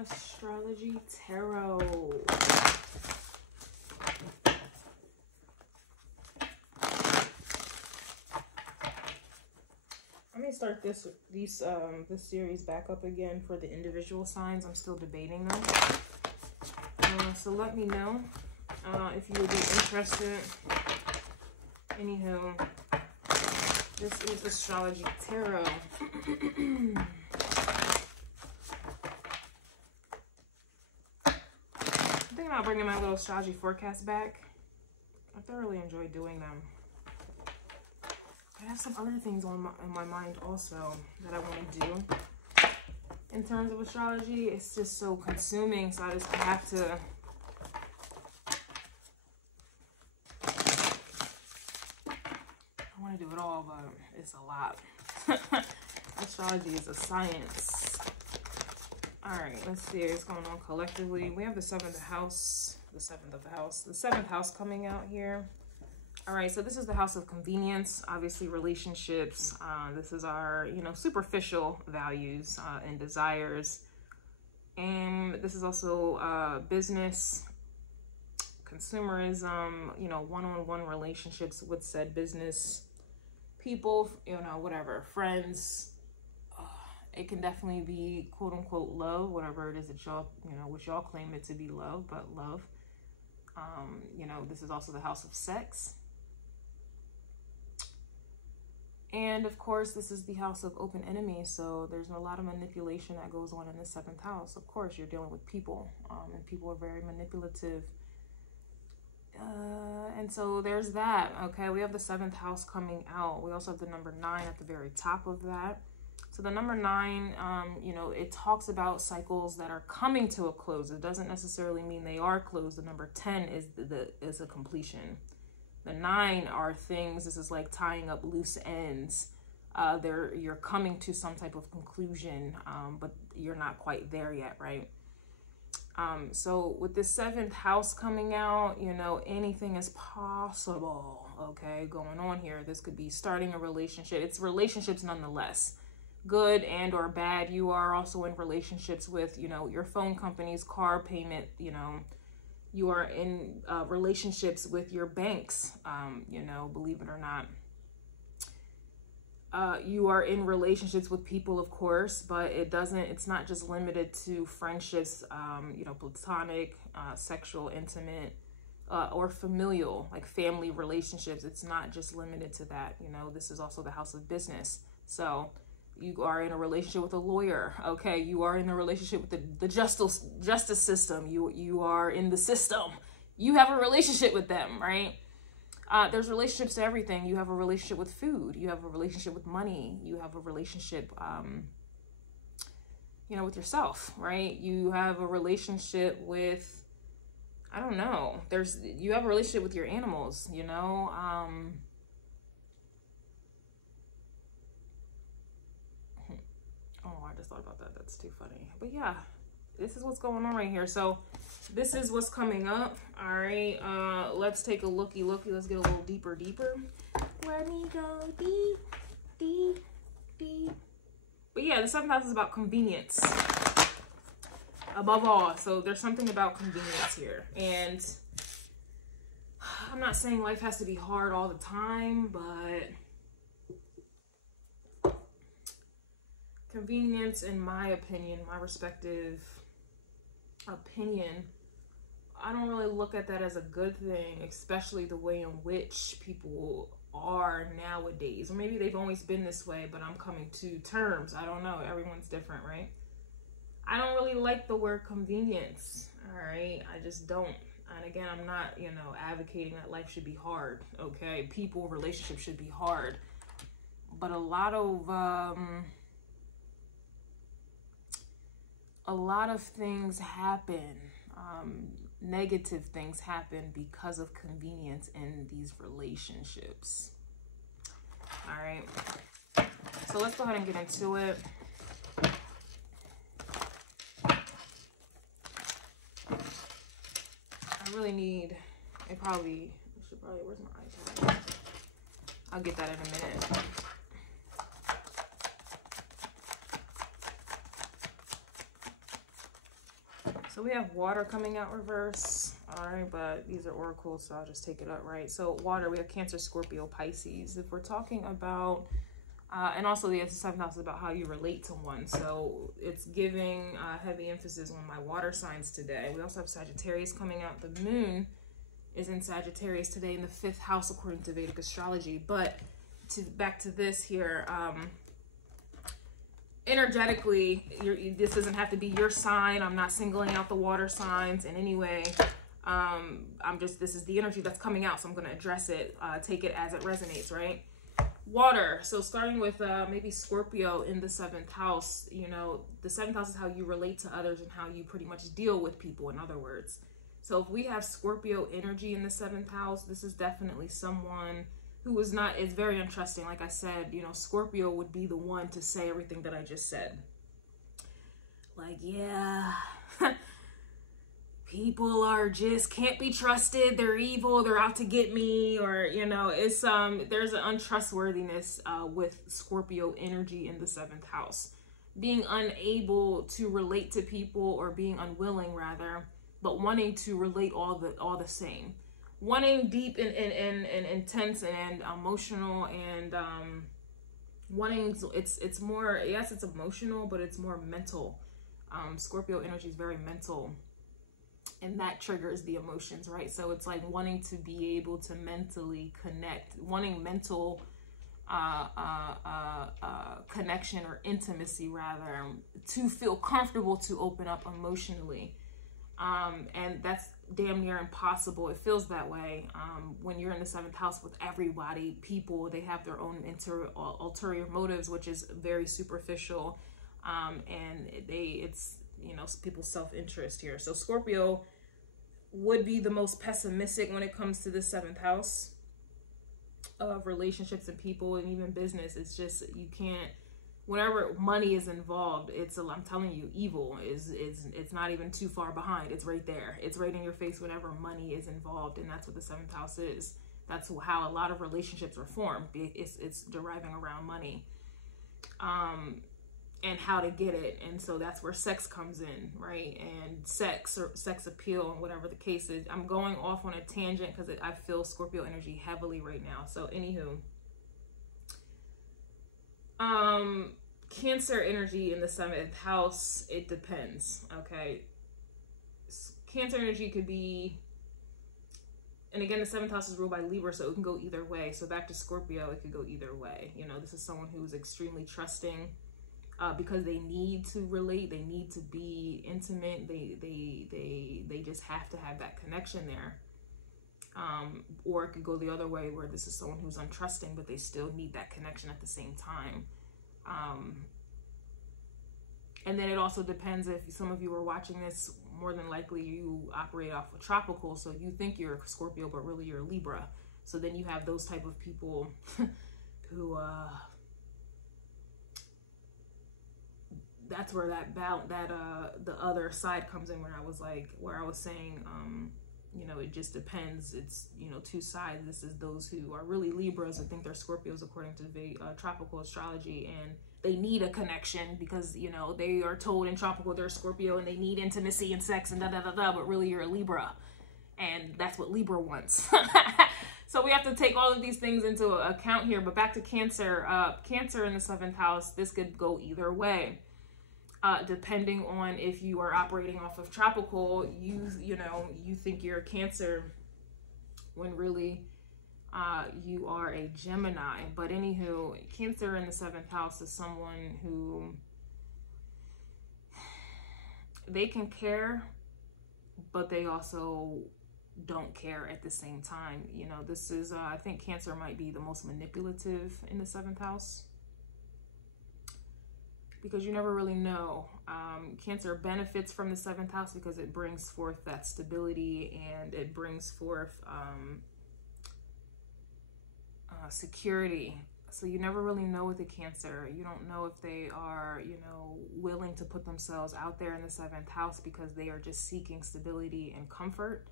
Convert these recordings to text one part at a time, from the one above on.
Astrology Tarot. Let me start this series back up again for the individual signs. I'm still debating them. So let me know if you would be interested. Anywho, this is Astrology Tarot. I'm thinking about bringing my little astrology forecast back. I thoroughly enjoy doing them. I have some other things in my mind also that I want to do. In terms of astrology, it's just so consuming, so I just have to... I want to do it all, but it's a lot. Astrology is a science. Alright, let's see what's going on collectively. We have the 7th house, the 7th house coming out here. All right, so this is the house of convenience, obviously relationships. This is our, you know, superficial values and desires. And this is also business, consumerism, you know, one-on-one relationships with said business people, you know, whatever, friends. It can definitely be quote unquote love, whatever it is that y'all, you know, which y'all claim it to be love, but love. You know, this is also the house of sex. And of course, this is the house of open enemies. So there's a lot of manipulation that goes on in the 7th house. Of course, you're dealing with people, and people are very manipulative. And so there's that. Okay, we have the 7th house coming out. We also have the number 9 at the very top of that. So the number 9, you know, it talks about cycles that are coming to a close. It doesn't necessarily mean they are closed. The number 10 is a completion. The 9 are things, this is like tying up loose ends. You're coming to some type of conclusion, but you're not quite there yet, right? So with the 7th house coming out, you know, anything is possible, okay, going on here. This could be starting a relationship. It's relationships nonetheless. Good and or bad. You are also in relationships with, you know, your phone companies, car payment, you know. You are in relationships with your banks, you know, believe it or not. You are in relationships with people, of course, but it's not just limited to friendships, you know, platonic, sexual, intimate, or familial, like family relationships. It's not just limited to that. You know, this is also the house of business. So you are in a relationship with a lawyer, okay? You are in a relationship with the justice system. You are in the system. You have a relationship with them, right? There's relationships to everything. You have a relationship with food. You have a relationship with money. You have a relationship, you know, with yourself, right? You have a relationship with, I don't know. You have a relationship with your animals, you know? Oh, I just thought about that. That's too funny. But yeah, this is what's going on right here. So this is what's coming up. All right. Let's take a looky. Let's get a little deeper. Let me go deep. But yeah, the 7th house is about convenience above all. So there's something about convenience here. And I'm not saying life has to be hard all the time, but convenience, in my opinion, my respective opinion, I don't really look at that as a good thing, especially the way in which people are nowadays. Or maybe they've always been this way, but I'm coming to terms. I don't know. Everyone's different, right? I don't really like the word convenience, all right? I just don't. And again, I'm not, you know, advocating that life should be hard, okay? People, relationships should be hard. But a lot of things happen, negative things happen because of convenience in these relationships. All right, so let's go ahead and get into it. I really need, where's my iPad? I'll get that in a minute. So we have water coming out reverse. All right, but these are oracles, so I'll just take it up, right? So water, we have Cancer, Scorpio, Pisces. If we're talking about, and also the 7th house is about how you relate to one. So it's giving heavy emphasis on my water signs today. We also have Sagittarius coming out. The moon is in Sagittarius today in the 5th house, according to Vedic astrology. But back to this here, energetically, this doesn't have to be your sign. I'm not singling out the water signs in any way. This is the energy that's coming out, so I'm going to address it, take it as it resonates, right? Water. So starting with maybe Scorpio in the 7th house, you know, the 7th house is how you relate to others and how you pretty much deal with people, in other words. So if we have Scorpio energy in the 7th house, this is definitely someone who is very untrusting. Like I said, you know, Scorpio would be the one to say everything that I just said. Like, yeah, people are just can't be trusted. They're evil. They're out to get me. Or, you know, it's there's an untrustworthiness with Scorpio energy in the 7th house. Being unable to relate to people, or being unwilling rather, but wanting to relate all the same. Wanting deep and intense and emotional, and wanting, it's more, yes, it's emotional, but it's more mental. Scorpio energy is very mental, and that triggers the emotions, right? So it's like wanting to be able to mentally connect, wanting mental connection or intimacy rather, to feel comfortable to open up emotionally. And that's damn near impossible. It feels that way when you're in the 7th house with everybody. People, they have their own ulterior motives, which is very superficial, and it's, you know, people's self-interest here. So Scorpio would be the most pessimistic when it comes to the 7th house of relationships and people, and even business. It's just, you can't, whenever money is involved, I'm telling you, evil is it's not even too far behind. It's right there. It's right in your face whenever money is involved, and that's what the 7th house is. That's how a lot of relationships are formed. It's deriving around money, and how to get it. And so that's where sex comes in, right? And sex, or sex appeal, and whatever the case is. I'm going off on a tangent because I feel Scorpio energy heavily right now. So anywho, Cancer energy in the 7th house, it depends, okay? Cancer energy could be, and again, the 7th house is ruled by Libra, so it can go either way. So back to Scorpio, it could go either way. You know, this is someone who's extremely trusting, because they need to relate, they need to be intimate, they just have to have that connection there. Or it could go the other way, where this is someone who's untrusting, but they still need that connection at the same time. And then it also depends, if some of you are watching this, more than likely you operate off of tropical, so you think you're a Scorpio, but really you're a Libra. So then you have those type of people who, that's where the other side comes in, where I was saying, you know, it just depends. It's, you know, two sides. This is those who are really Libras and think they're Scorpios according to the tropical astrology, and they need a connection because, you know, they are told in tropical they're Scorpio and they need intimacy and sex and but really you're a Libra, and that's what Libra wants. So we have to take all of these things into account here. But back to Cancer, Cancer in the 7th house, this could go either way. Depending on if you are operating off of tropical, you know, you think you're a Cancer when really you are a Gemini. But anywho, Cancer in the 7th house is someone who, they can care, but they also don't care at the same time. You know, this is, I think Cancer might be the most manipulative in the 7th house, because you never really know. Cancer benefits from the 7th house because it brings forth that stability, and it brings forth security. So you never really know with the Cancer. You don't know if they are, you know, willing to put themselves out there in the 7th house because they are just seeking stability and comfort,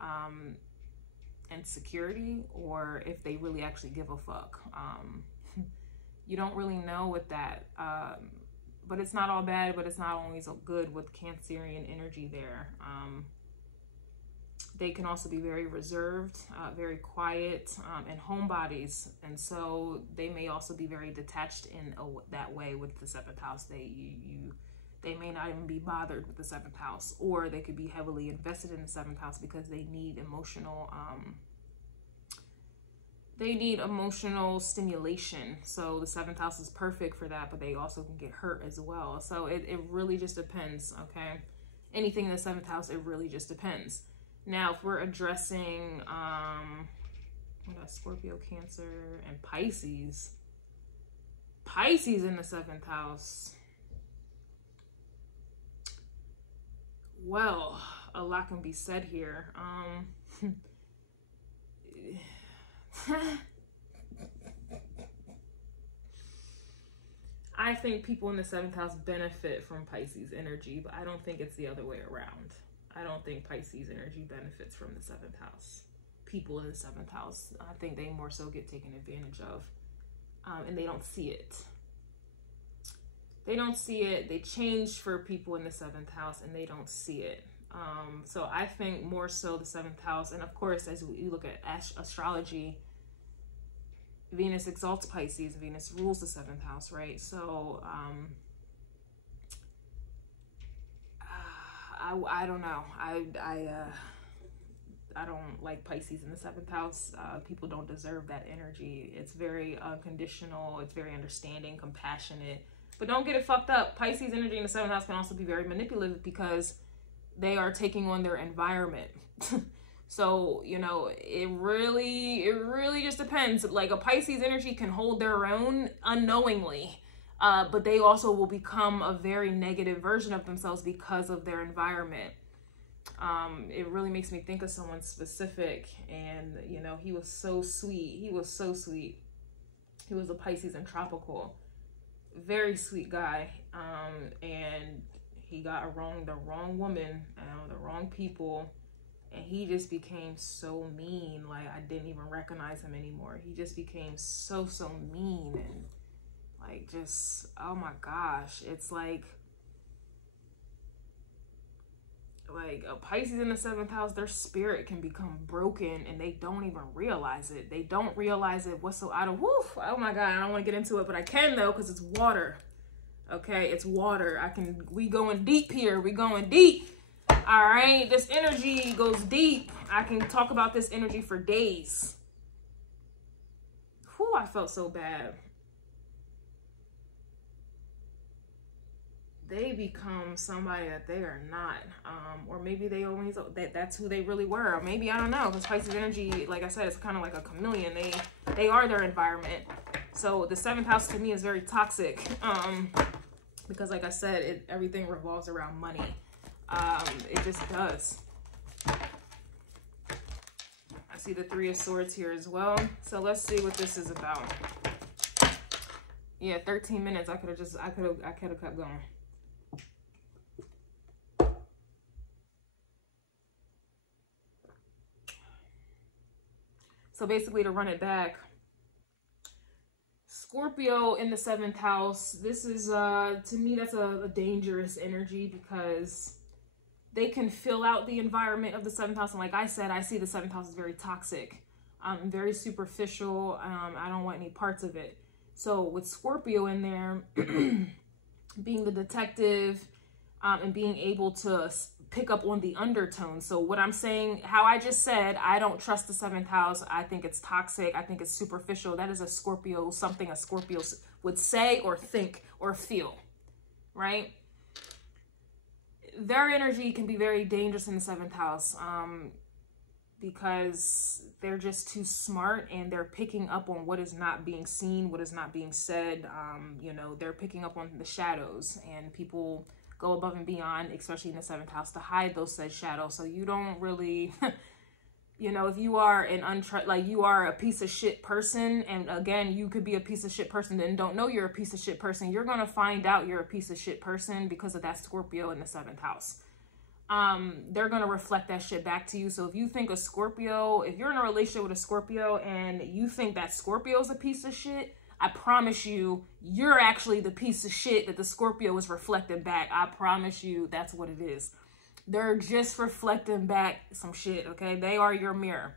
and security, or if they really actually give a fuck. You don't really know with that. but it's not all bad, but it's not always good with Cancerian energy there. They can also be very reserved, very quiet, and homebodies. And so they may also be very detached in that way with the 7th house. They may not even be bothered with the 7th house, or they could be heavily invested in the 7th house because they need emotional, stimulation. So the 7th house is perfect for that, but they also can get hurt as well. So it really just depends, okay? Anything in the 7th house, it really just depends. Now, if we're addressing Scorpio, Cancer, and Pisces. Pisces in the 7th house. Well, a lot can be said here. I think people in the 7th house benefit from Pisces energy, but I don't think it's the other way around. I don't think Pisces energy benefits from the 7th house. People in the 7th house, I think they more so get taken advantage of, and they don't see it. They don't see it. They change for people in the 7th house, and they don't see it. So I think more so the 7th house, and of course, as we look at astrology, Venus exalts Pisces. Venus rules the 7th house, right? So I don't know. I don't like Pisces in the 7th house. People don't deserve that energy. It's very unconditional. It's very understanding, compassionate. But don't get it fucked up. Pisces energy in the 7th house can also be very manipulative because they are taking on their environment. So, you know, it really just depends. Like a Pisces energy can hold their own unknowingly. But they also will become a very negative version of themselves because of their environment. It really makes me think of someone specific, and you know, he was so sweet. He was so sweet. He was a Pisces in tropical, very sweet guy. And he got the wrong woman, the wrong people, and he just became so mean. Like I didn't even recognize him anymore. He just became so mean, and like just, oh my gosh, it's like a Pisces in the 7th house, their spirit can become broken and they don't even realize it. They don't realize it whatsoever. Oh my God, I don't want to get into it, but I can though, because it's water. Okay, it's water. We going deep here. We going deep. All right, this energy goes deep. I can talk about this energy for days. Whew, I felt so bad. They become somebody that they are not, or maybe they always that's who they really were, or maybe I don't know, because Pisces energy, like I said, it's kind of like a chameleon. They are their environment. So the 7th house to me is very toxic, because like I said, everything revolves around money. It just does. I see the 3 of Swords here as well. So let's see what this is about. Yeah, 13 minutes. I could have kept going. So basically, to run it back, Scorpio in the 7th house, this is, to me, that's a dangerous energy because they can fill out the environment of the 7th house. And like I said, I see the 7th house as very toxic, very superficial. I don't want any parts of it. So with Scorpio in there, being the detective, and being able to pick up on the undertones. So what I'm saying, how I just said, I don't trust the 7th house. I think it's toxic. I think it's superficial. That is a Scorpio, something a Scorpio would say or think or feel, right? Their energy can be very dangerous in the 7th house, because they're just too smart and they're picking up on what is not being seen, what is not being said. You know, they're picking up on the shadows, and people go above and beyond, especially in the 7th house, to hide those said shadows. So you don't really, you know, if you are you are a piece of shit person, and again, you could be a piece of shit person and don't know you're a piece of shit person, you're going to find out you're a piece of shit person because of that Scorpio in the 7th house. They're going to reflect that shit back to you. So if you think a Scorpio, if you're in a relationship with a Scorpio and you think that Scorpio is a piece of shit, I promise you, you're actually the piece of shit that the Scorpio is reflecting back. I promise you, that's what it is. They're just reflecting back some shit, okay? They are your mirror.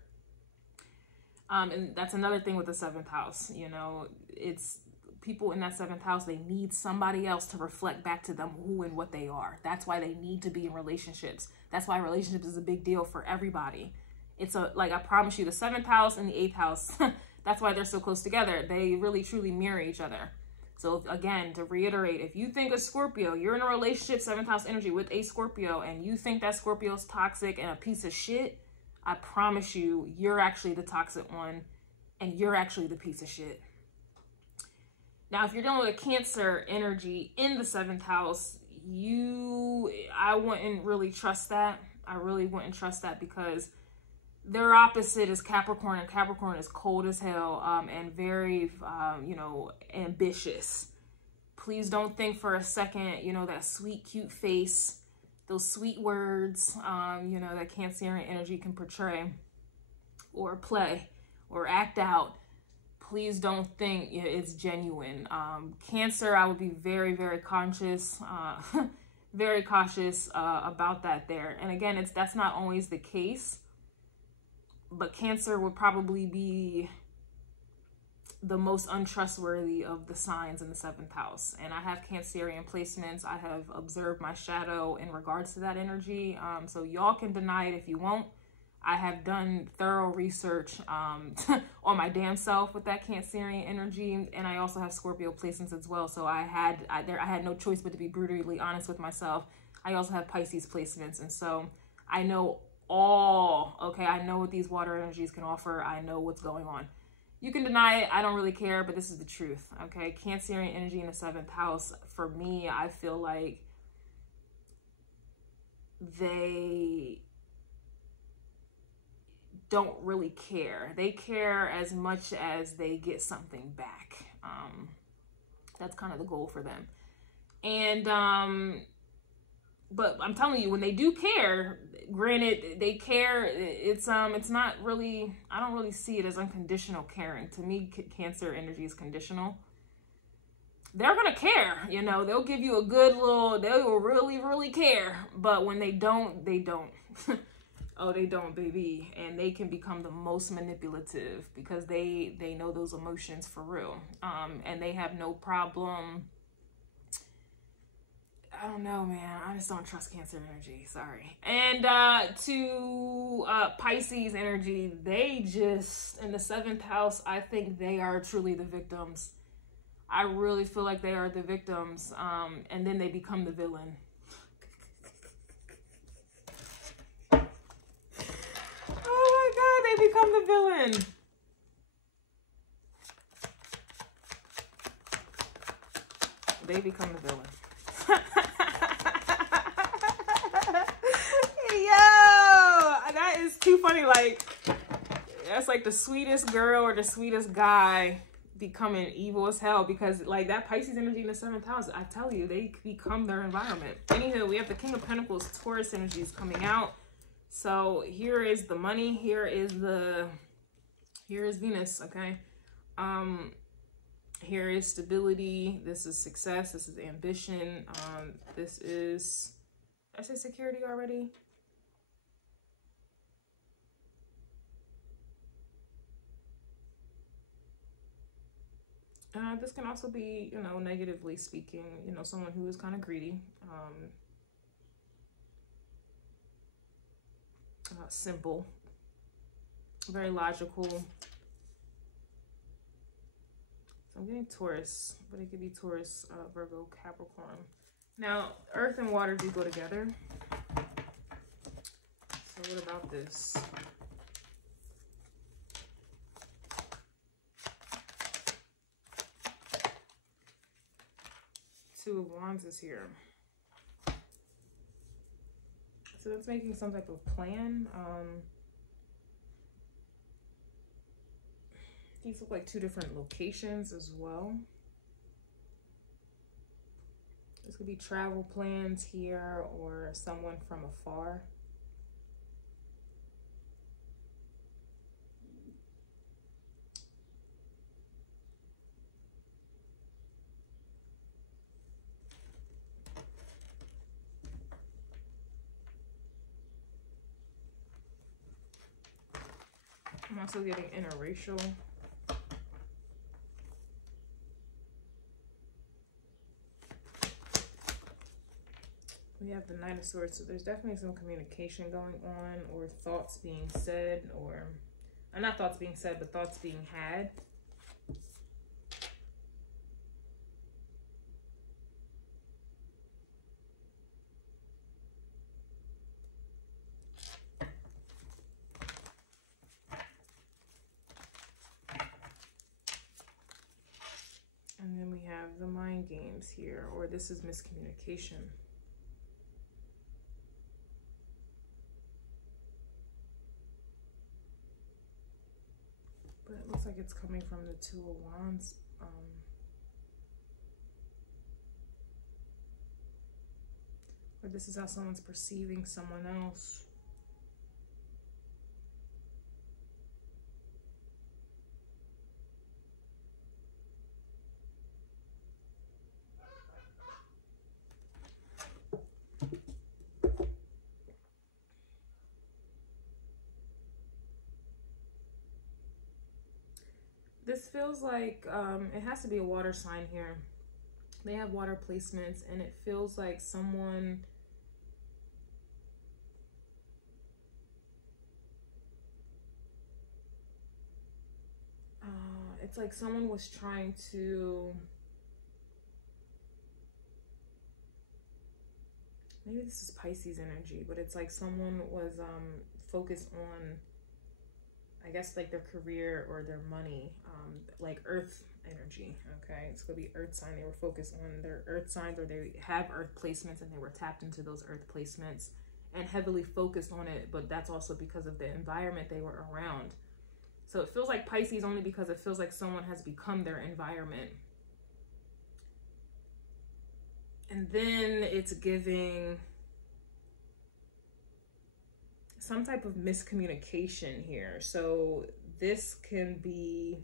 And that's another thing with the 7th house. You know, it's people in that 7th house, they need somebody else to reflect back to them who and what they are. That's why they need to be in relationships. That's why relationships is a big deal for everybody. It's like, I promise you, the 7th house and the 8th house, that's why they're so close together. They really, truly mirror each other. So again, to reiterate, if you think a Scorpio, you're in a relationship, 7th house energy with a Scorpio, and you think that Scorpio's toxic and a piece of shit, I promise you, you're actually the toxic one, and you're actually the piece of shit. Now, if you're dealing with a Cancer energy in the 7th house, I wouldn't really trust that. I really wouldn't trust that, because their opposite is Capricorn, and Capricorn is cold as hell, and very, you know, ambitious. Please don't think for a second, you know, that sweet, cute face, those sweet words, you know, that Cancerian energy can portray or play or act out. Please don't think it's genuine. Cancer, I would be very, very conscious, very cautious about that there. And again, that's not always the case, but Cancer would probably be the most untrustworthy of the signs in the 7th house. And I have Cancerian placements. I have observed my shadow in regards to that energy. So y'all can deny it if you won't. I have done thorough research on my damn self with that Cancerian energy, and I also have Scorpio placements as well. So I had no choice but to be brutally honest with myself. I also have Pisces placements, and so I know I know what these water energies can offer. I know what's going on. You can deny it. I don't really care, but this is the truth. Okay, Cancerian energy in the 7th house, for me, I feel like they don't really care. They care as much as they get something back. That's kind of the goal for them. And but I'm telling you, when they do care, granted, they care, it's not really, I don't really see it as unconditional caring. To me, Cancer energy is conditional. They're gonna care, you know, they'll give you a good little, they will really, really care. But when they don't, they don't. Oh, they don't, baby. And they can become the most manipulative, because they know those emotions for real. And they have no problem. I don't know, man. I just don't trust Cancer energy. Sorry. And to Pisces energy, they just, in the 7th house, I think they are truly the victims. I really feel like they are the victims. And then they become the villain. Oh my God, they become the villain. They become the villain. Yo, that is too funny. Like, that's like the sweetest girl or the sweetest guy becoming evil as hell, because like that Pisces energy in the 7th house, I tell you, they become their environment. Anywho, we have the King of Pentacles, Taurus energies coming out. So here is the money, here is Venus, okay? Here is stability, this is success, this is ambition, this is, did I say security already? This can also be, you know, negatively speaking, you know, someone who is kind of greedy. Simple, very logical. So I'm getting Taurus, but it could be Taurus, Virgo, Capricorn. Now, earth and water do go together. So what about this? Two of Wands is here. So that's making some type of plan. These look like two different locations as well. This could be travel plans here or someone from afar. I'm also getting interracial. We have the Knight of Swords, so there's definitely some communication going on, or thoughts being said, or not thoughts being said, but thoughts being had. And then we have the mind games here, or this is miscommunication. But it looks like it's coming from the Two of Wands. Or this is how someone's perceiving someone else. This feels like it has to be a water sign here. They have water placements, and it feels like someone it's like someone was trying to, maybe this is Pisces energy, but it's like someone was focused on, I guess, like their career or their money, like earth energy. Okay, it's gonna be earth sign. They were focused on their earth signs, or they have earth placements and they were tapped into those earth placements and heavily focused on it. But that's also because of the environment they were around. So it feels like Pisces only because it feels like someone has become their environment. And then it's giving some type of miscommunication here. So this can be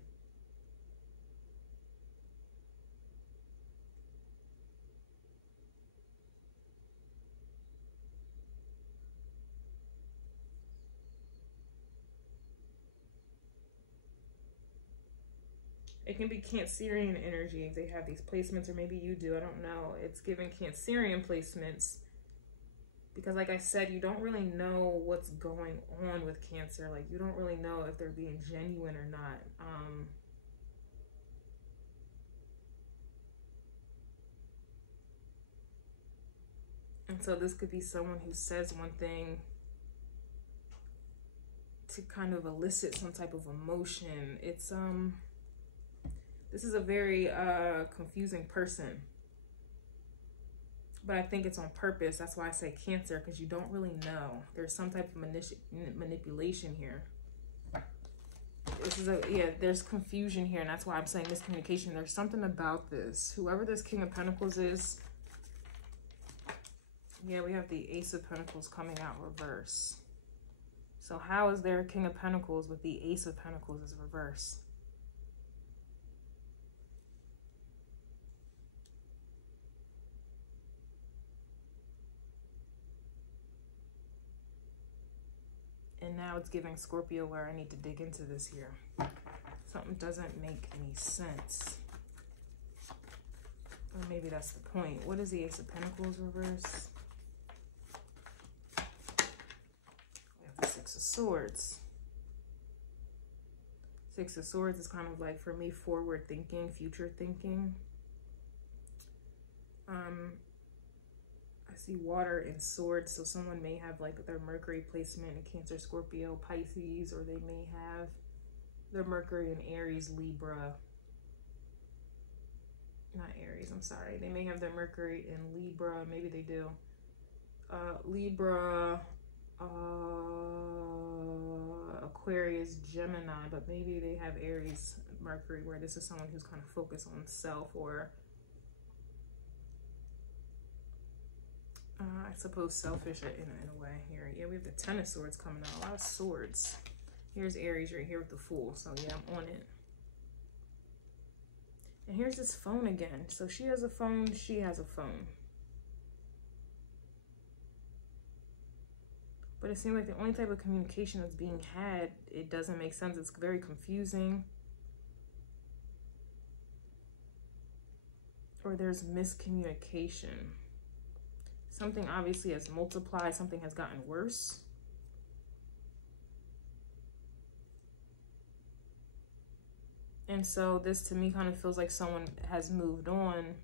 it can be Cancerian energy if they have these placements, or maybe you do, I don't know. It's giving Cancerian placements because, like I said, you don't really know what's going on with Cancer. Like, you don't really know if they're being genuine or not. And so this could be someone who says one thing to kind of elicit some type of emotion. It's this is a very confusing person, but I think it's on purpose. That's why I say Cancer, because you don't really know. There's some type of manipulation here. This is there's confusion here, and that's why I'm saying miscommunication. There's something about this. Whoever this King of Pentacles is, yeah, we have the Ace of Pentacles coming out reverse. So how is there a King of Pentacles with the Ace of Pentacles as reverse? And now it's giving Scorpio where I need to dig into this here. Something doesn't make any sense. Or maybe that's the point. What is the Ace of Pentacles reverse? We have the Six of Swords. Six of Swords is kind of like, for me, forward thinking, future thinking. I see water and swords, so someone may have like their Mercury placement in Cancer, Scorpio, Pisces, or they may have their Mercury in Aries, Libra. Not Aries, I'm sorry. They may have their Mercury in Libra, maybe they do. Libra, Aquarius, Gemini, but maybe they have Aries, Mercury, where this is someone who's kind of focused on self, or I suppose selfish in a way here. Yeah, we have the Ten of Swords coming out. A lot of swords. Here's Aries right here with the Fool. So yeah, I'm on it. And here's this phone again. So she has a phone. She has a phone. But it seems like the only type of communication that's being had, it doesn't make sense. It's very confusing. Or there's miscommunication. Something obviously has multiplied. Something has gotten worse. And so this to me kind of feels like someone has moved on,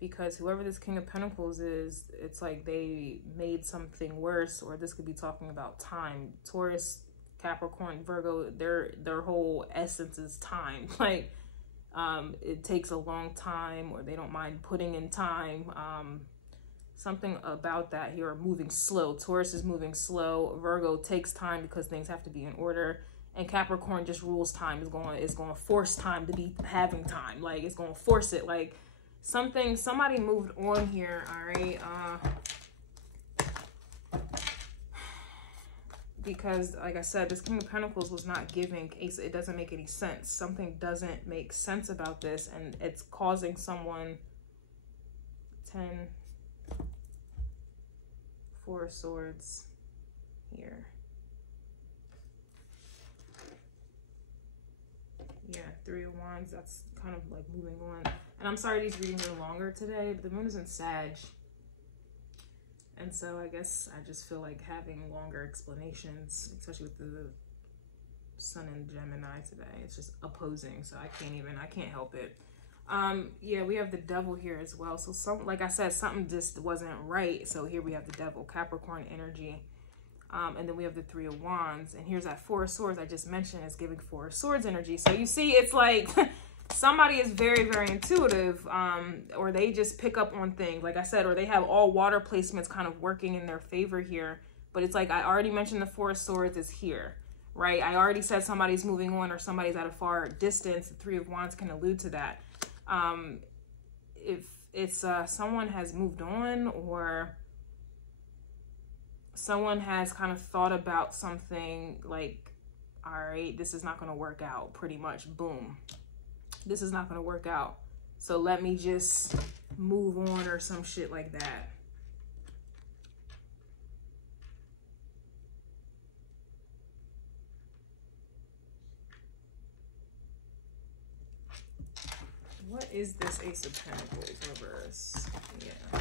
because whoever this King of Pentacles is, it's like they made something worse, or this could be talking about time. Taurus, Capricorn, Virgo, their whole essence is time. Like, it takes a long time, or they don't mind putting in time. Something about that here, moving slow. Taurus is moving slow. Virgo takes time because things have to be in order. And Capricorn just rules time. It's going to force time to be having time. Like, it's going to force it. Like, somebody moved on here. All right. Because, like I said, this King of Pentacles was not giving. It doesn't make any sense. Something doesn't make sense about this, and it's causing someone. 10, 4 of Swords here. Yeah, 3 of Wands. That's kind of like moving on. And I'm sorry these readings are longer today. The moon is in Sag. And so I guess I just feel like having longer explanations, especially with the Sun in Gemini today. It's just opposing, so I can't help it. Yeah, we have the Devil here as well. So like I said, something just wasn't right. So here we have the Devil, Capricorn energy. And then we have the 3 of Wands. And here's that 4 of Swords I just mentioned is giving 4 of Swords energy. So you see, it's like somebody is very, very intuitive, or they just pick up on things, like I said, or they have all water placements kind of working in their favor here. But it's like I already mentioned the 4 of Swords is here, right? I already said somebody's moving on or somebody's at a far distance. The 3 of Wands can allude to that. If it's someone has moved on, or someone has kind of thought about something like, all right, this is not going to work out, pretty much, boom. This is not going to work out. So let me just move on, or some shit like that. What is this Ace of Pentacles reverse? Yeah.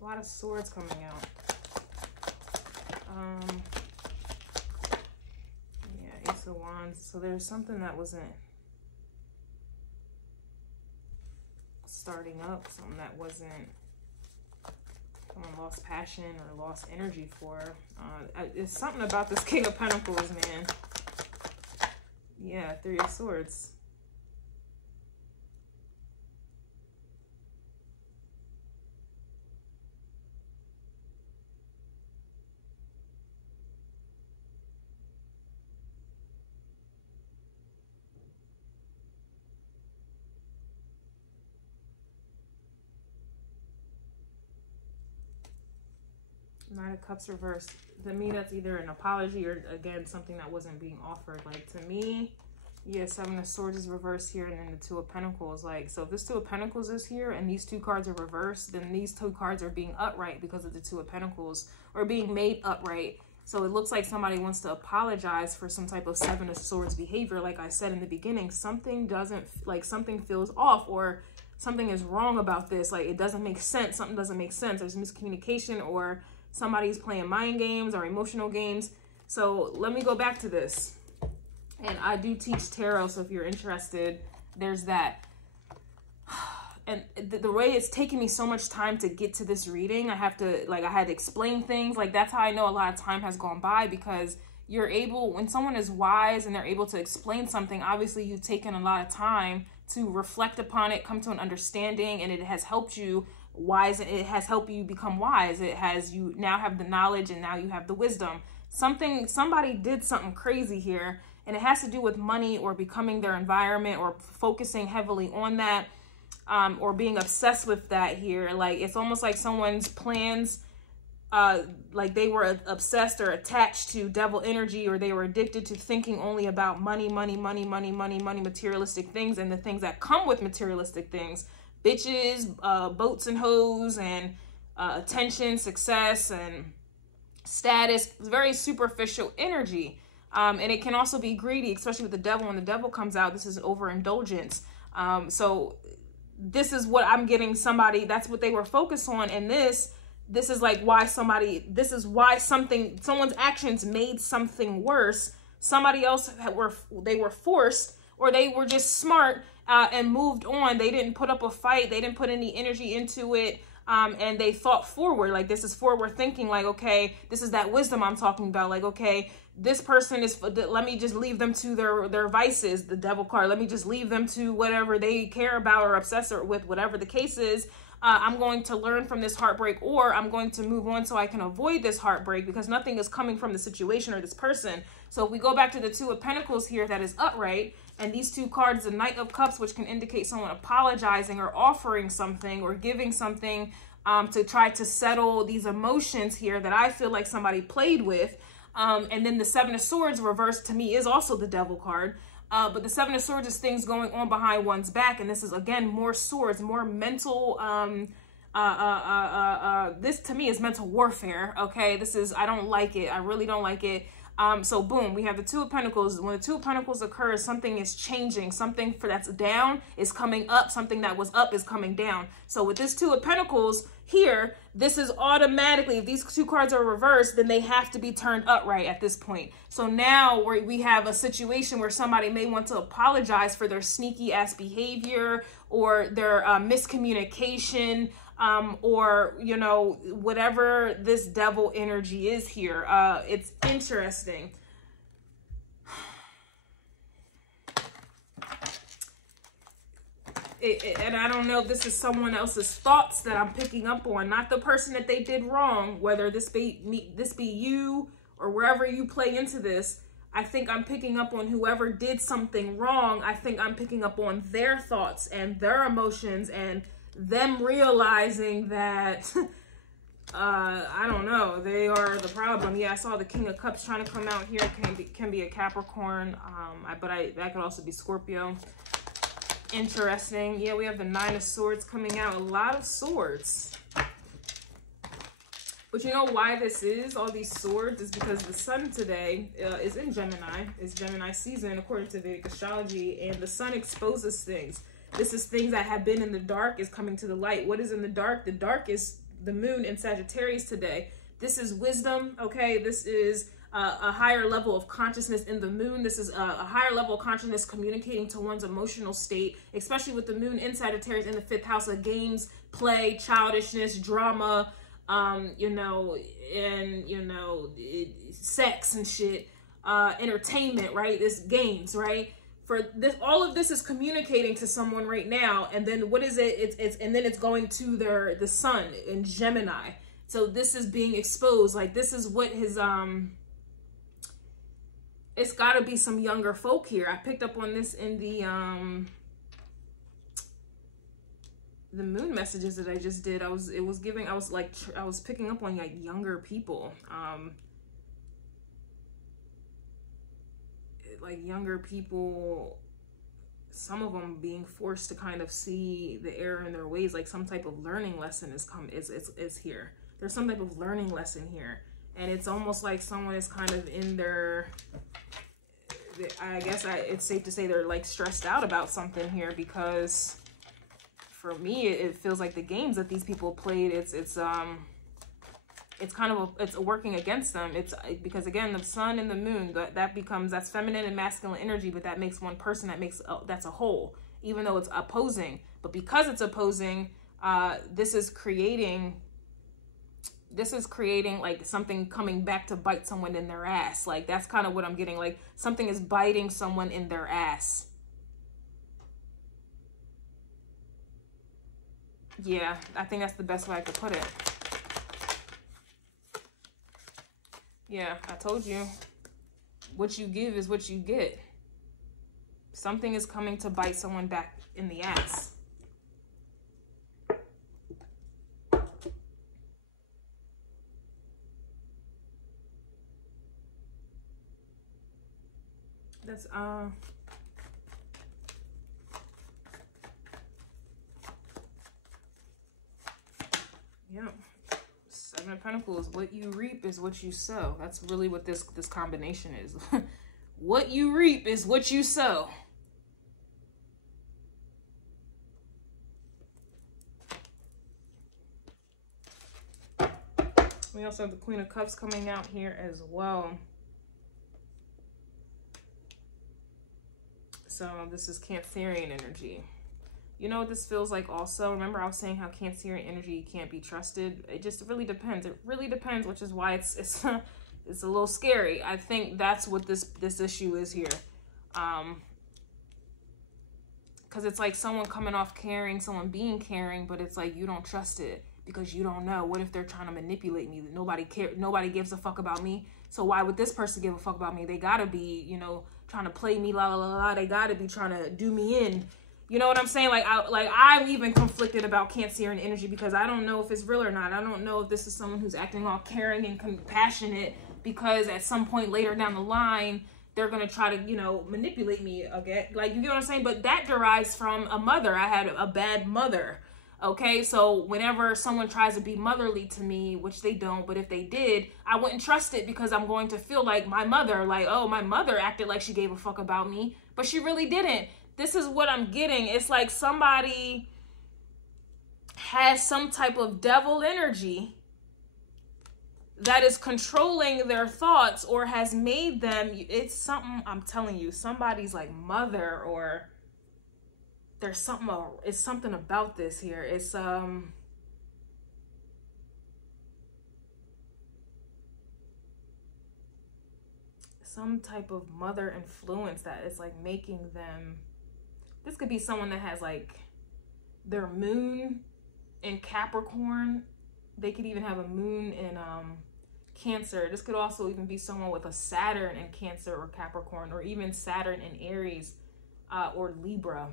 A lot of swords coming out. Yeah, Ace of Wands. So there's something that wasn't starting up, something that wasn't, someone lost passion or lost energy for. It's something about this King of Pentacles, man. Yeah, 3 of Swords. Knight of Cups reversed. To me, that's either an apology or, again, something that wasn't being offered. Like, to me, yeah, 7 of Swords is reversed here, and then the 2 of Pentacles. Like, so if this 2 of Pentacles is here and these 2 cards are reversed, then these 2 cards are being upright because of the 2 of Pentacles, or being made upright. So it looks like somebody wants to apologize for some type of 7 of Swords behavior. Like I said in the beginning, something doesn't, like, something feels off, or something is wrong about this. Like, it doesn't make sense. Something doesn't make sense. There's miscommunication, or somebody's playing mind games or emotional games. So let me go back to this. And I do teach tarot, so if you're interested, there's that. And the way it's taking me so much time to get to this reading, I had to explain things. Like, that's how I know a lot of time has gone by, because you're able, when someone is wise and they're able to explain something, obviously you've taken a lot of time to reflect upon it, come to an understanding, and it has helped you wise. It has helped you become wise. It has, you now have the knowledge, and now you have the wisdom. Somebody did something crazy here, and it has to do with money, or becoming their environment, or focusing heavily on that, or being obsessed with that here. Like, it's almost like someone's plans, like they were obsessed or attached to devil energy, or they were addicted to thinking only about money, materialistic things, and the things that come with materialistic things. Bitches, boats and hoes, and attention, success, and status. It's very superficial energy. And it can also be greedy, especially with the devil. When the devil comes out, this is overindulgence. So this is what I'm getting somebody, that's what they were focused on. And this is like why somebody, this is why someone's actions made something worse. Somebody else they were forced, or they were just smart and moved on. They didn't put up a fight. They didn't put any energy into it. And they thought forward. Like, this is forward thinking. Like, okay, this is that wisdom I'm talking about. Like, okay, this person is, let me just leave them to their vices, the devil card. Let me just leave them to whatever they care about or obsess with, whatever the case is. I'm going to learn from this heartbreak, or I'm going to move on so I can avoid this heartbreak, because nothing is coming from the situation or this person. So if we go back to the Two of Pentacles here, that is upright, and these two cards, the Knight of Cups, which can indicate someone apologizing or offering something or giving something to try to settle these emotions here that I feel like somebody played with. And then the Seven of Swords reversed to me is also the Devil card. But the Seven of Swords is things going on behind one's back. And this is, again, more swords, more mental, this to me is mental warfare. Okay, this is, I don't like it. I really don't like it. So boom, we have the Two of Pentacles. When the Two of Pentacles occurs, something is changing. Something that's down is coming up. Something that was up is coming down. So with this Two of Pentacles here, this is automatically, if these two cards are reversed, then they have to be turned upright at this point. So now we have a situation where somebody may want to apologize for their sneaky ass behavior or their miscommunication, or, you know, whatever this devil energy is here. It's interesting. And I don't know if this is someone else's thoughts that I'm picking up on, not the person that they did wrong, whether this be you or wherever you play into this. I think I'm picking up on whoever did something wrong. I think I'm picking up on their thoughts and their emotions and them realizing that, I don't know, they are the problem. Yeah, I saw the King of Cups trying to come out here. Can be a Capricorn, but that could also be Scorpio. Interesting. Yeah, we have the Nine of Swords coming out. A lot of swords. But you know why this is, all these swords, is because the sun today is in Gemini. It's Gemini season according to Vedic astrology, and the sun exposes things. This is things that have been in the dark is coming to the light. What is in the dark? The dark is the moon in Sagittarius today. This is wisdom, okay? This is a higher level of consciousness in the moon. This is a higher level of consciousness communicating to one's emotional state, especially with the moon in Sagittarius in the 5th house of games, play, childishness, drama, you know, and, you know, sex and shit, entertainment, right? This games, right? For this, all of this is communicating to someone right now. And then what is it? And then it's going to the sun in Gemini. So this is being exposed. Like, this is what his, it's got to be some younger folk here. I picked up on this in the moon messages that I just did. I was picking up on like younger people, like younger people, some of them being forced to kind of see the error in their ways, like some type of learning lesson is here. There's some type of learning lesson here. And it's almost like someone is kind of in their, I guess it's safe to say they're like stressed out about something here, because for me, it feels like the games that these people played, it's kind of, it's working against them. It's because, again, the sun and the moon, that's feminine and masculine energy, but that makes one person, that's a whole, even though it's opposing. But because it's opposing, this is creating like something coming back to bite someone in their ass. Like, that's kind of what I'm getting. Like, something is biting someone in their ass. Yeah, I think that's the best way I could put it. Yeah, I told you. What you give is what you get. Something is coming to bite someone back in the ass. That's, yeah, 7 of Pentacles. What you reap is what you sow. That's really what this combination is. What you reap is what you sow. We also have the Queen of Cups coming out here as well. So this is Cancerian energy. You know what this feels like also? Remember I was saying how Cancerian energy can't be trusted? It just really depends. It really depends, which is why it's it's a little scary. I think that's what this issue is here. Because it's like someone coming off caring, someone being caring, but it's like you don't trust it because you don't know. What if they're trying to manipulate me? Nobody gives a fuck about me. So why would this person give a fuck about me? They gotta be, you know, trying to play me, la la la la. They gotta be trying to do me in. You know what I'm saying? Like I'm even conflicted about Cancerian energy because I don't know if it's real or not. I don't know if this is someone who's acting all caring and compassionate because at some point later down the line, they're going to try to, you know, manipulate me again. Like, you get what I'm saying? But that derives from a mother. I had a bad mother. Okay, so whenever someone tries to be motherly to me, which they don't, but if they did, I wouldn't trust it because I'm going to feel like my mother, like, oh, my mother acted like she gave a fuck about me, but she really didn't. This is what I'm getting. It's like somebody has some type of devil energy that is controlling their thoughts or has made them, it's something, I'm telling you, somebody's like mother, or there's something, it's something about this here. It's, some type of mother influence that is like making them, this could be someone that has like their moon in Capricorn. They could even have a moon in Cancer. This could also even be someone with a Saturn in Cancer or Capricorn, or even Saturn in Aries or Libra.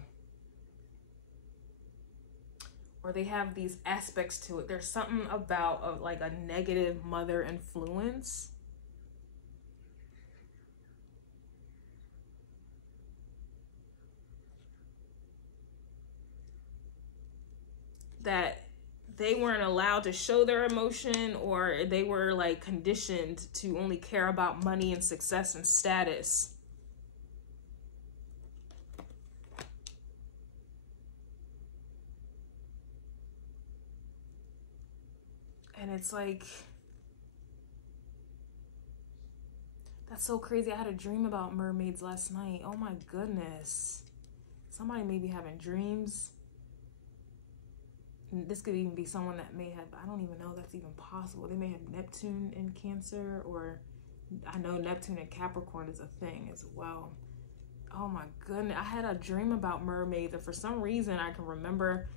Or they have these aspects to it. There's something about like a negative mother influence. That they weren't allowed to show their emotion, or they were like conditioned to only care about money and success and status. And it's like, that's so crazy. I had a dream about mermaids last night. Oh my goodness. Somebody may be having dreams. This could even be someone that may have, I don't even know if that's even possible. They may have Neptune in Cancer, or I know Neptune in Capricorn is a thing as well. Oh my goodness. I had a dream about mermaids, and for some reason I can remember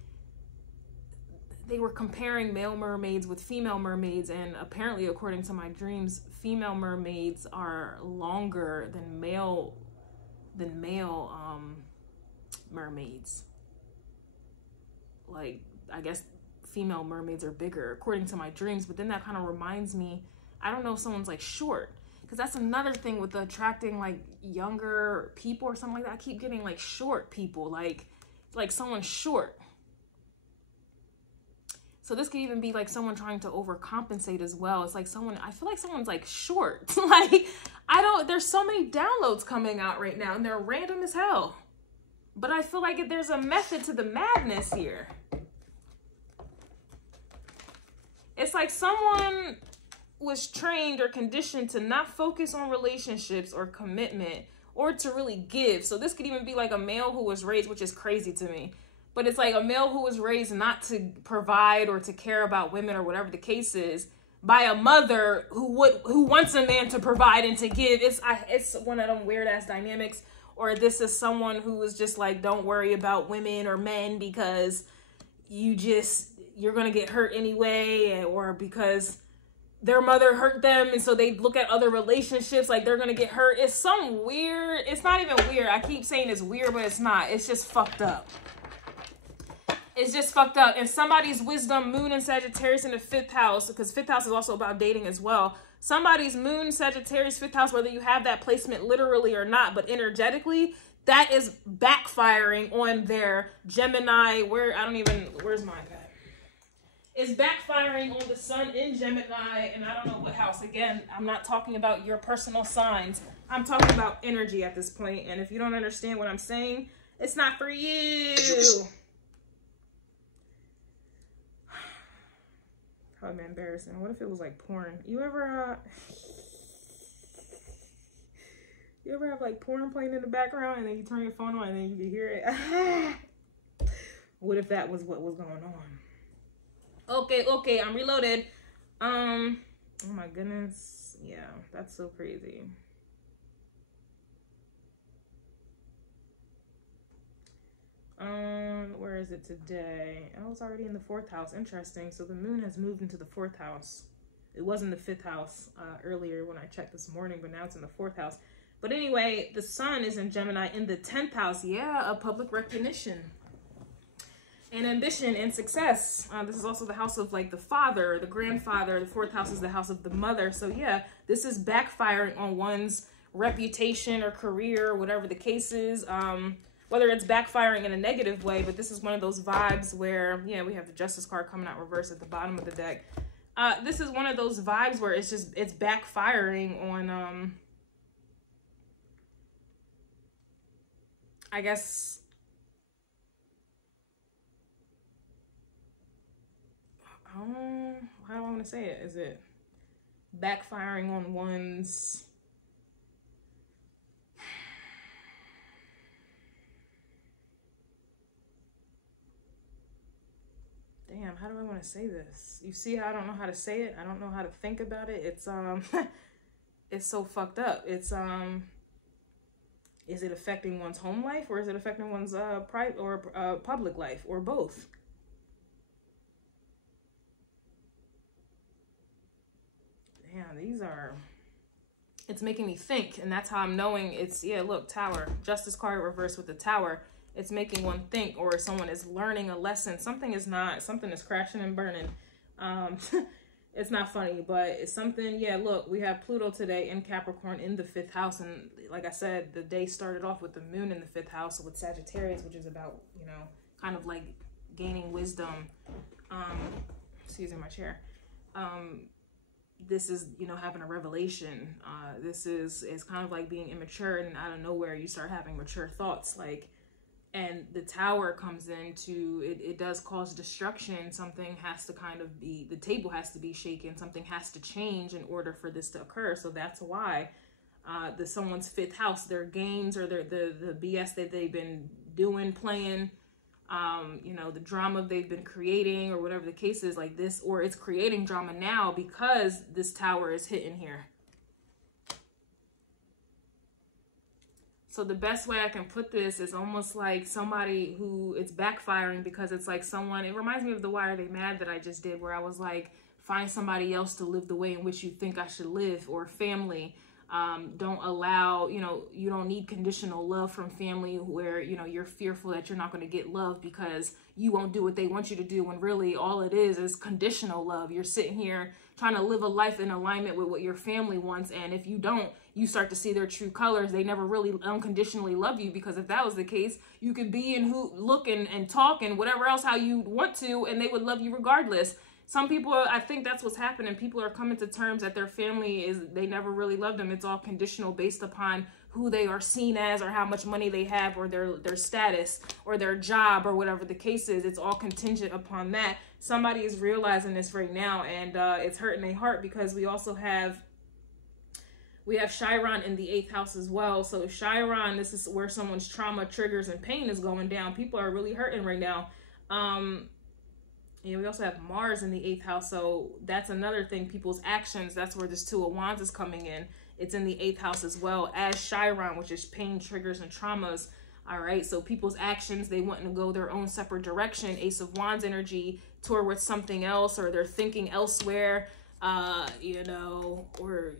they were comparing male mermaids with female mermaids, and apparently, according to my dreams, female mermaids are longer than male mermaids. Like, I guess female mermaids are bigger according to my dreams. But then that kind of reminds me, I don't know if someone's like short, because that's another thing with attracting like younger people or something like that. I keep getting like short people, like someone's short. So this could even be like someone trying to overcompensate as well. It's like someone, I feel like someone's like short. Like, there's so many downloads coming out right now and they're random as hell. But I feel like there's a method to the madness here. It's like someone was trained or conditioned to not focus on relationships or commitment, or to really give. So this could even be like a male who was raised, which is crazy to me, but it's like a male who was raised not to provide or to care about women, or whatever the case is, by a mother who wants a man to provide and to give. It's one of them weird ass dynamics. Or this is someone who is just like, don't worry about women or men because you're going to get hurt anyway, or because their mother hurt them, and so they look at other relationships like they're going to get hurt. It's some weird, it's not even weird. I keep saying it's weird, but it's not. It's just fucked up. It's just fucked up. And somebody's wisdom, moon and Sagittarius in the 5th house, because 5th house is also about dating as well. Somebody's moon, Sagittarius, 5th house, whether you have that placement literally or not, but energetically, that is backfiring on their Gemini, where's my iPad? is backfiring on the sun in Gemini, and I don't know what house. Again, I'm not talking about your personal signs. I'm talking about energy at this point, and if you don't understand what I'm saying, it's not for you. Probably embarrassing. What if it was like porn? You ever have like porn playing in the background and then you turn your phone on and then you can hear it? What if that was what was going on? Okay, I'm reloaded. Oh my goodness. Yeah, that's so crazy. Where is it today? Oh, it's already in the 4th house. Interesting. So the moon has moved into the 4th house. It was in the 5th house earlier when I checked this morning, but now it's in the 4th house. But anyway, the sun is in Gemini in the 10th house. Yeah, of public recognition and ambition and success. This is also the house of like the father, the grandfather. The 4th house is the house of the mother. So yeah, this is backfiring on one's reputation or career, or whatever the case is. Whether it's backfiring in a negative way, but this is one of those vibes where, yeah, we have the Justice card coming out reverse at the bottom of the deck. This is one of those vibes where it's backfiring on, I guess, how do I want to say it? Is it backfiring on one's, damn, how do I want to say this? You see how I don't know how to say it? I don't know how to think about it. It's it's so fucked up. It's is it affecting one's home life, or is it affecting one's private or public life, or both? Damn, these are, it's making me think, and that's how I'm knowing it's, yeah, look, Tower, Justice card reversed with the Tower. It's making one think, or someone is learning a lesson. Something is crashing and burning. It's not funny, but it's something. Yeah, look, we have Pluto today in Capricorn in the 5th house. And like I said, the day started off with the moon in the 5th house with Sagittarius, which is about, you know, kind of like gaining wisdom. Excuse me, my chair. This is, you know, having a revelation. This is kind of like being immature, and out of nowhere, you start having mature thoughts, like. And the Tower comes into it does cause destruction. Something has to kind of be, the table has to be shaken. Something has to change in order for this to occur. So that's why someone's 5th house, their games or the BS that they've been doing, playing, you know, the drama they've been creating or whatever the case is, like this, or it's creating drama now because this Tower is hitting here. So the best way I can put this is almost like somebody who it's backfiring, because it's like someone, it reminds me of the Why Are They Mad that I just did, where I was like, find somebody else to live the way in which you think I should live, or family. Don't allow, you know, you don't need conditional love from family where, you know, you're fearful that you're not going to get love because you won't do what they want you to do, when really all it is conditional love. You're sitting here trying to live a life in alignment with what your family wants, and if you don't, you start to see their true colors. They never really unconditionally love you, because if that was the case, you could be and look and talk and whatever else how you want to, and they would love you regardless. Some people, I think that's what's happening. People are coming to terms that their family they never really love them. It's all conditional based upon who they are seen as, or how much money they have, or their status, or their job, or whatever the case is. It's all contingent upon that. Somebody is realizing this right now, and it's hurting their heart, because we also have Chiron in the 8th house as well. So Chiron, this is where someone's trauma, triggers, and pain is going down. People are really hurting right now. Yeah, we also have Mars in the 8th house. So that's another thing. People's actions, that's where this 2 of Wands is coming in. It's in the 8th house as well as Chiron, which is pain, triggers, and traumas. All right. So people's actions, they want to go their own separate direction. Ace of Wands energy towards something else, or they're thinking elsewhere, you know, or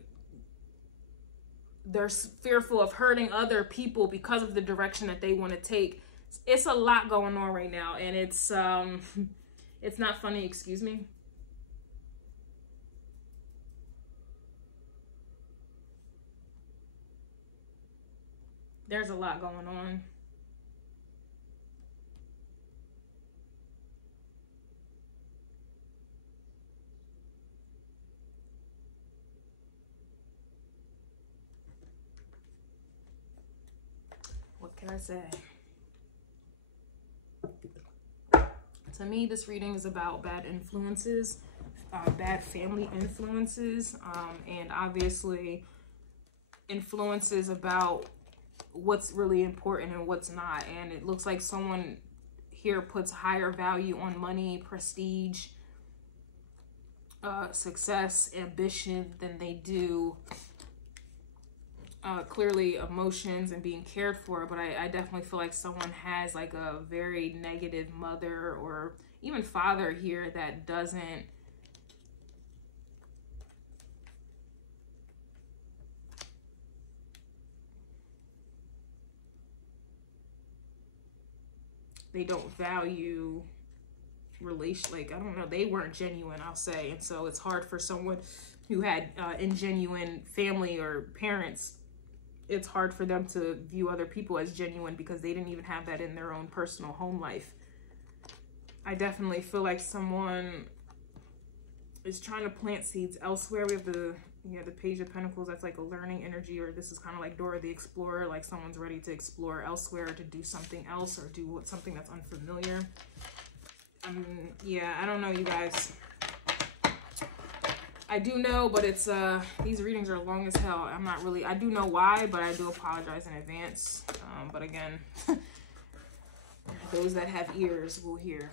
they're fearful of hurting other people because of the direction that they want to take. It's a lot going on right now, and it's not funny. Excuse me. There's a lot going on. USA. To me, this reading is about bad influences, bad family influences, and obviously influences about what's really important and what's not. And it looks like someone here puts higher value on money, prestige, success, ambition than they do clearly emotions and being cared for. But I definitely feel like someone has like a very negative mother or even father here that doesn't value relation, like, I don't know, they weren't genuine, I'll say. And so it's hard for someone who had ingenuine family or parents, it's hard for them to view other people as genuine because they didn't even have that in their own personal home life. I definitely feel like someone is trying to plant seeds elsewhere. We have the Page of Pentacles. That's like a learning energy, or this is kind of like Dora the Explorer, like someone's ready to explore elsewhere, to do something else or do something that's unfamiliar. Yeah, I don't know, you guys. I do know, but it's these readings are long as hell. I'm not really, I do know why, but I do apologize in advance. But again, those that have ears will hear.